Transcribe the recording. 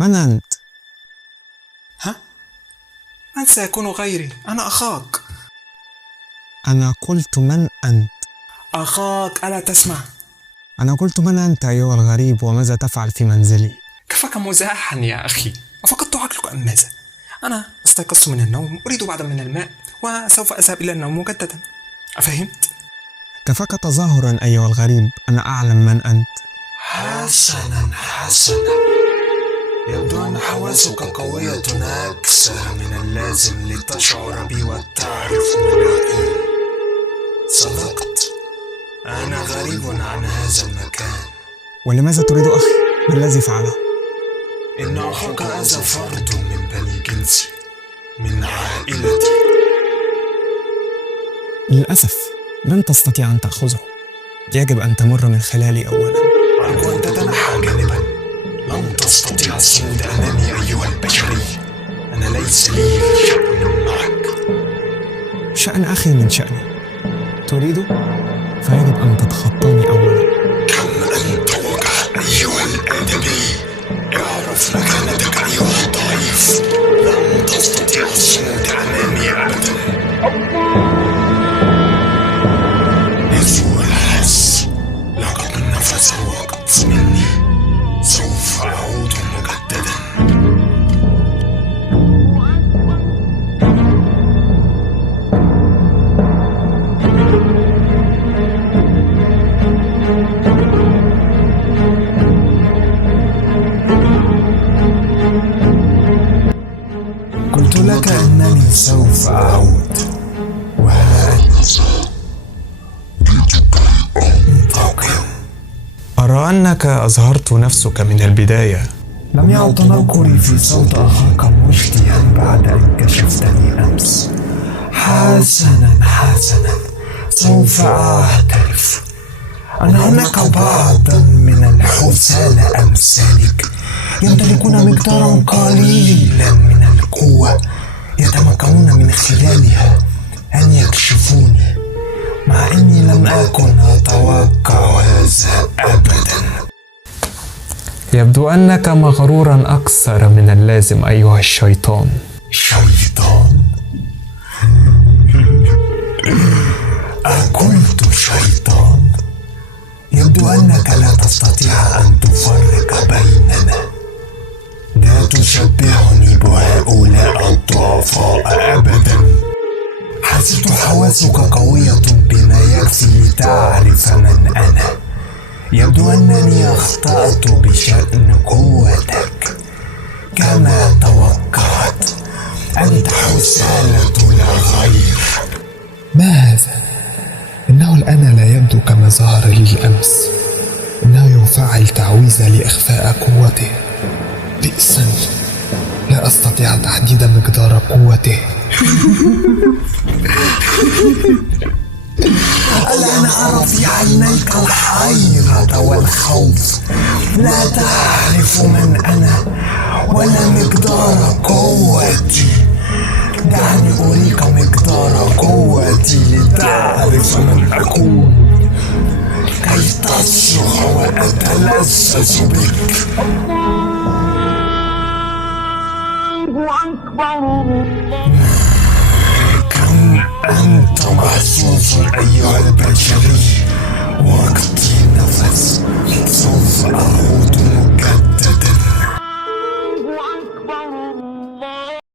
من أنت؟ ها؟ من سيكون غيري؟ أنا أخاك. أنا قلت من أنت؟ أخاك، ألا تسمع؟ أنا قلت من أنت أيها الغريب، وماذا تفعل في منزلي؟ كفاك مزاحا يا أخي، أفقدت عقلك أم ماذا؟ أنا استيقظت من النوم، أريد بعضا من الماء وسوف أذهب إلى النوم مجددا، أفهمت؟ كفاك تظاهرا أيها الغريب، أنا أعلم من أنت. حسنا حسنا، يبدو أن حواسك قوية أكثر من اللازم لتشعر بي وتعرف من أكون. صدقت، أنا غريب عن هذا المكان. ولماذا تريد أخي؟ ما الذي فعله؟ إن أخاك هذا فرد من بني جنسي، من عائلتي. للأسف لن تستطيع أن تأخذه، يجب أن تمر من خلالي أولا. أرجو أن تتنحى جانبا، لن تستطيع الصمود أمامي أيها البشري. أنا ليس لي شأن معك. شأن أخي من شأني، تريد؟ فيجب أن تتخطاني أولا. كم أنت وجه أيها الآدمي، اعرف مكانتك أيها الضعيف. لن تستطيع الصمود أمامي أبدا. يسوع الحس، لقد نفذ الوقت مني، سوف أعود مجددا. قلت لك أنني سوف أعود، وأنا انتقم. أرى أنك أظهرت نفسك من البداية. لم يعد تنكري في صوت أخاك مشتيا بعد أن كشفتني أمس. حسنا حسنا، سوف أعترف أن هناك بعضا من الحسالى أمثالك يمتلكون مقدارا قليلا من القوة، يتمكنون من خلالها أن يكشفوني، مع أني لم أكن أتوقع هذا أبدا. يبدو أنك مغرورا أكثر من اللازم أيها الشيطان. شيطان؟ أقلت شيطان؟ يبدو أنك لا تستطيع أن تفرق بيننا. لا تشبهني بهؤلاء الضعفاء أبدا. حسيت حواسك قوية بما يكفي لتعرف من أنا. يبدو أنني أخطأت بشأن قوتك. كما توقعت، أنت حسالة لا غير. ما هذا؟ إنه الآن لا يبدو كما ظهر لي أمس. إنه يفعل تعويذة لإخفاء قوته. بئسا، لا أستطيع تحديد مقدار قوته. الآن أرى في عينيك الحيرة والخوف. لا تعرف من أنا ولا مقدار قوتي. دعني أريك مقدار قوتي لتعرف من أكون، كي تصرخ وأتلذذ بك. كم أنت محظوظ أيها البشري. وقتي نفس، سوف أعود مجددا.